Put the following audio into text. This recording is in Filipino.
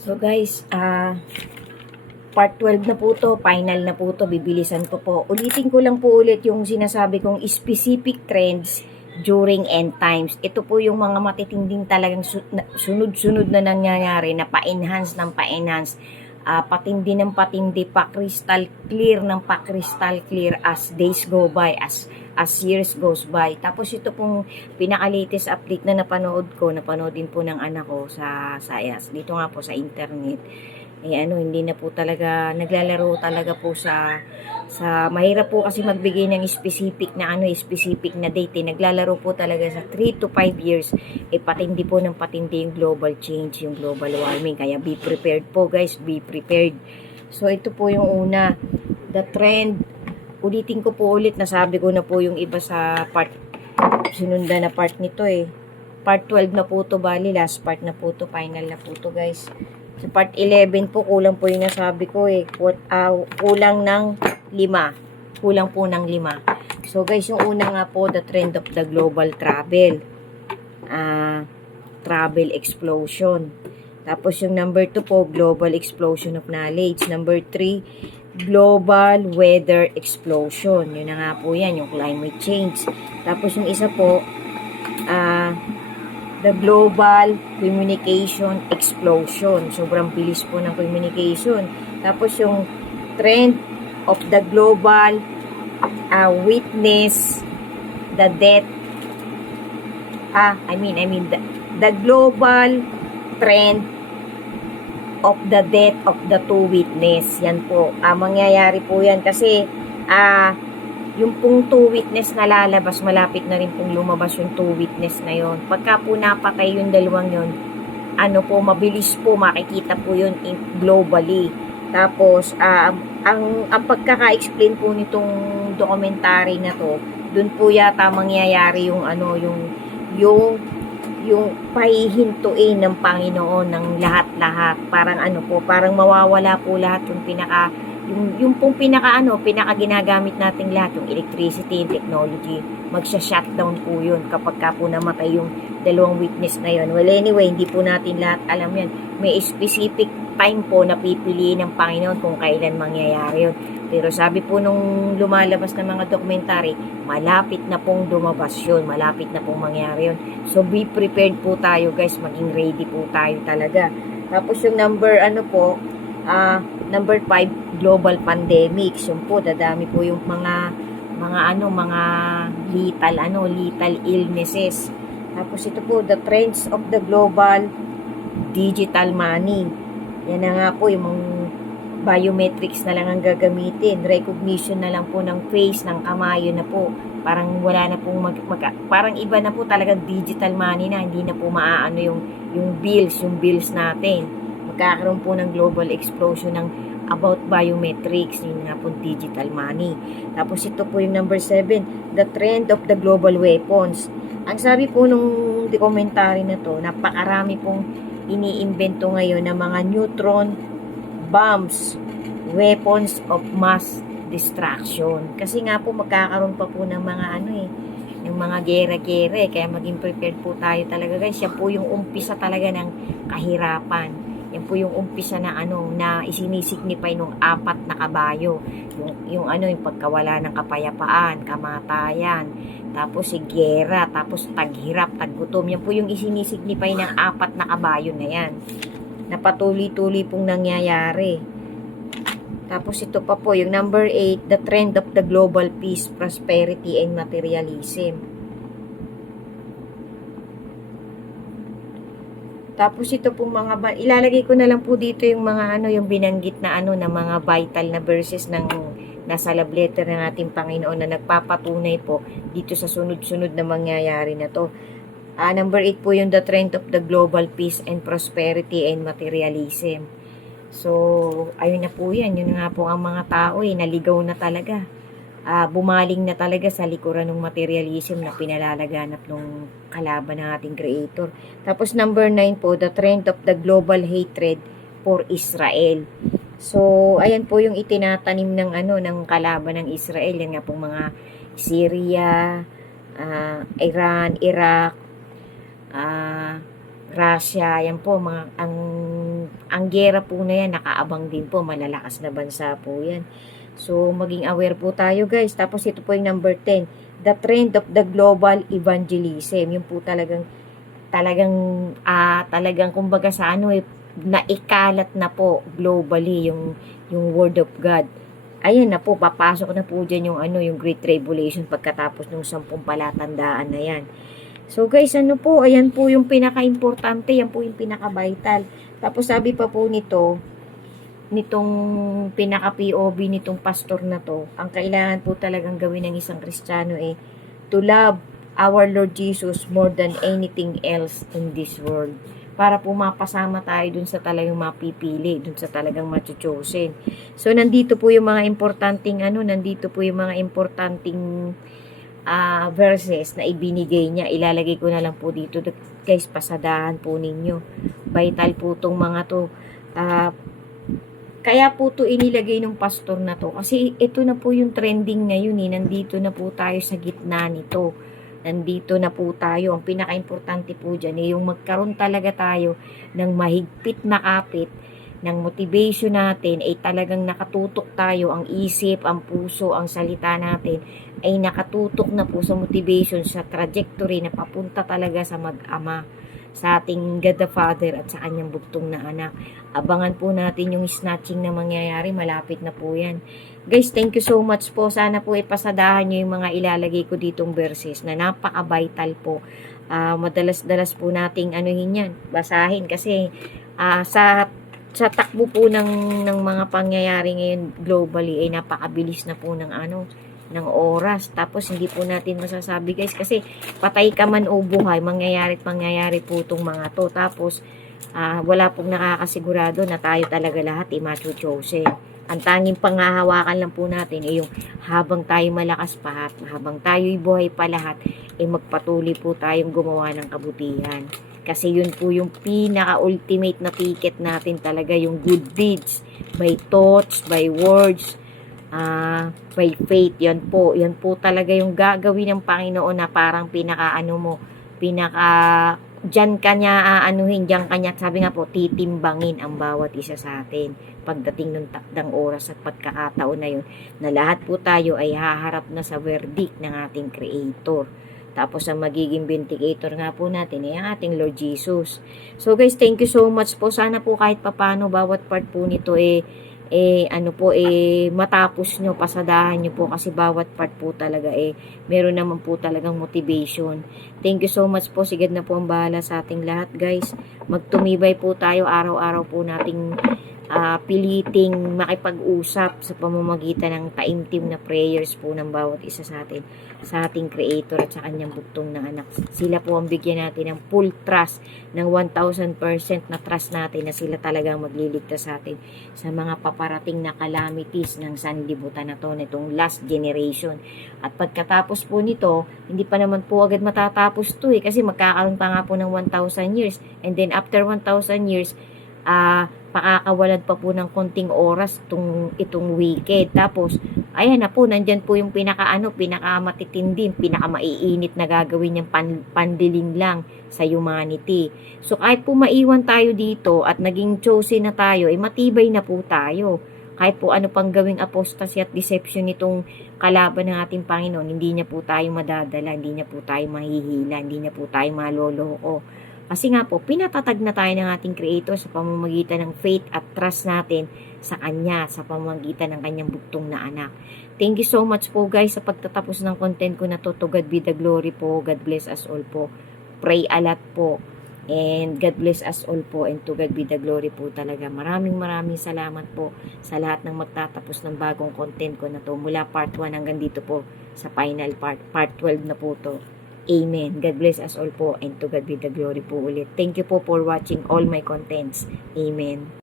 So guys, part 12 na po to, final na po to, bibilisan ko po. Ulitin ko lang po ulit yung sinasabi kong specific trends during end times. Ito po yung mga matitinding talagang sunod-sunod na nangyayari na pa-enhance ng pa-enhance. Patindi ng patindi, pa-crystal clear ng pa-crystal clear as days go by, as years goes by. Tapos ito pong pinaka-latest update na napanood din po ng anak ko sa dito nga po sa internet. Hindi na po talaga naglalaro talaga po sa mahirap po kasi magbigay ng specific na date. Naglalaro po talaga sa 3 to 5 years. Patindi po ng patindi yung global change, yung global warming. Kaya be prepared po guys, be prepared. So ito po yung una, the trend. Ulitin ko po ulit, nasabi ko na po yung iba sa part sinunda na part nito Part 12 na po to, bali last part na po to, final na po to guys. Sa part 11 po, kulang po yung nasabi ko kulang ng 5. Kulang po ng 5. So guys, yung una nga po, the trend of the global travel. Travel explosion. Tapos yung number 2 po, global explosion of knowledge. Number 3, global weather explosion. Yun na nga po yan, yung climate change. Tapos yung isa po, the global communication explosion. Sobrang bilis po ng communication. Tapos yung trend of the global witness the death the global trend of the death of the two witness. Yan po. Mangyayari po yan kasi yung pong two witness na lalabas, malapit na rin pong lumabas yung two witness na yon. Pagka po napatay yung dalawang yon, mabilis po makikita po yun globally. Tapos, ang pagkaka-explain po nitong documentary na to, dun po yata mangyayari yung pahihintuin ng Panginoon ng lahat-lahat. Parang mawawala po lahat yung pong pinaka ginagamit nating lahat, yung electricity, yung technology, magsha-shutdown po yun kapag po namatay yung dalawang witness na yun. Well, anyway, hindi po natin lahat alam yan. May specific time po na pipiliin ng Panginoon kung kailan mangyayari yun. Pero sabi po nung lumalabas ng mga documentary, malapit na pong lumabas yun, malapit na pong mangyari yun. So, be prepared po tayo guys, maging ready po tayo talaga. Tapos yung number number 5, global pandemics. Yung po, dadami po yung mga lethal illnesses. Tapos ito po, the trends of the global digital money. Yan na nga po, yung biometrics na lang ang gagamitin. Recognition na lang po ng face, ng kamay, na po. Parang wala na pong parang iba na po talagang digital money na. Hindi na po maaano yung bills natin. Magkakaroon po ng global explosion ng about biometrics, yung nga po digital money. Tapos ito po yung number 7, the trend of the global weapons. Ang sabi po nung documentary na to, napakarami pong iniimbento ngayon ng mga neutron bombs, weapons of mass destruction. Kasi nga po magkakaroon pa po ng mga ng mga gera-gera, kaya maging prepared po tayo talaga guys. Yan po yung umpisa talaga ng kahirapan. Yan po yung umpisa na na isinisignify nung 4 na kabayo. Yung pagkawala ng kapayapaan, kamatayan, tapos gera, tapos taghirap, taggutom. Yan po yung isinisignify ng 4 na kabayo na yan. Na patuloy-tuloy pong nangyayari. Tapos ito pa po, yung number 8, the trend of the global peace, prosperity, and materialism. Tapos ito po ilalagay ko na lang po dito yung mga yung binanggit na na mga vital na verses ng nasa love letter ng ating Panginoon na nagpapatunay po dito sa sunod-sunod na mangyayari na to. Number 8 po yung the trend of the global peace and prosperity and materialism. So, ayun na po yan. Yun nga po ang mga tao naligaw na talaga. Bumaling na talaga sa likuran ng materialism na pinalalaganap ng kalaban ng ating Creator. Tapos number 9 po, the trend of the global hatred for Israel. So, ayan po yung itinatanim ng kalaban ng Israel. Yan nga pong mga Syria, Iran, Iraq, Russia, yan po, ang gera po na yan, nakaabang din po, malalakas na bansa po yan. So, maging aware po tayo guys. Tapos ito po yung number 10, the trend of the global evangelism. Yung po talagang kumbaga sa ano naikalat na po globally yung word of God. Ayan na po, papasok na po dyan yung Great Tribulation pagkatapos ng 10 palatandaan na yan. So guys, ayan po yung pinaka-importante, yan po yung pinaka-vital. Tapos sabi pa po nitong pinaka-POV nitong pastor na to, ang kailangan po talagang gawin ng isang Kristiyano to love our Lord Jesus more than anything else in this world. Para po mapasama tayo dun sa talagang mapipili, dun sa talagang machuchosen. So nandito po yung mga importanteng verses na ibinigay niya. Ilalagay ko na lang po dito guys, pasadahan po ninyo. Vital po tong mga to. Kaya po to inilagay ng pastor na to kasi ito na po yung trending ngayon nandito na po tayo sa gitna nito. Nandito na po tayo. Ang pinaka-importante po dyan yung magkaroon talaga tayo ng mahigpit na kapit ng motivation natin talagang nakatutok tayo, ang isip, ang puso, ang salita natin ay nakatutok na po sa motivation, sa trajectory na papunta talaga sa mag-ama, sa ating God the Father at sa kanyang bugtong na anak. Abangan po natin yung snatching na mangyayari, malapit na po yan. Guys, thank you so much po. Sana po ipasadahan nyo yung mga ilalagay ko ditong verses na napaka-vital po. Madalas-dalas po nating yan, basahin kasi sa takbo po ng mga pangyayari ngayon globally ay napakabilis na po ng oras. Tapos hindi po natin masasabi guys kasi patay ka man o buhay, mangyayari po itong mga to. Tapos wala pong nakakasigurado na tayo talaga lahat machuchose. Ang tanging panghahawakan lang po natin yung habang tayo malakas pa, habang tayo'y buhay pa lahat, magpatuloy po tayong gumawa ng kabutihan. Kasi yun po yung pinaka-ultimate na ticket natin talaga, yung good deeds, by thoughts, by words, by faith. Yan po talaga yung gagawin ng Panginoon na parang dyan kanya dyan kanya, sabi nga po, titimbangin ang bawat isa sa atin pagdating ng takdang oras at pagkakataon na yun, na lahat po tayo ay haharap na sa verdict ng ating Creator. Tapos ang magiging vindicator nga po natin ang ating Lord Jesus. So guys, thank you so much po. Sana po kahit papano bawat part po nito matapos nyo, pasadahan nyo po kasi bawat part po talaga meron naman po talagang motivation. Thank you so much po. Sigad na po ang bahala sa ating lahat guys. Magtumibay po tayo, araw-araw po nating piliting makipag-usap sa pamamagitan ng taimtim na prayers po ng bawat isa sa atin, sa ating Creator at sa kanyang bugtong na anak. Sila po ang bigyan natin ng full trust, ng 1,000% na trust natin na sila talagang magliligtas sa atin sa mga paparating na calamities ng sanlibutan na to, nitong last generation. At pagkatapos po nito, hindi pa naman po agad matatapos to kasi magkakaroon pa nga po ng 1,000 years. And then after 1,000 years, pakakawalan pa po ng konting oras itong wicked. Tapos ayan na po, nandyan po yung pinakamatitindi, pinakamaiinit na gagawin yung pandiling lang sa humanity. So kahit po maiwan tayo dito at naging chosen na tayo, matibay na po tayo. Kahit po ano pang gawing apostasy at deception nitong kalaban ng ating Panginoon, hindi niya po tayo madadala, hindi niya po tayo mahihila, hindi niya po tayo maloloko. Kasi nga po, pinatatag na tayo ng ating Creator sa pamamagitan ng faith at trust natin sa Kanya, sa pamamagitan ng Kanyang bugtong na anak. Thank you so much po guys sa pagtatapos ng content ko na to. To God be the glory po. God bless us all po. Pray a lot po. And God bless us all po. And to God be the glory po talaga. Maraming salamat po sa lahat ng magtatapos ng bagong content ko na to. Mula part 1 hanggang dito po sa final part. Part 12 na po to. Amen. God bless us all po and to God be the glory po ulit. Thank you po for watching all my contents. Amen.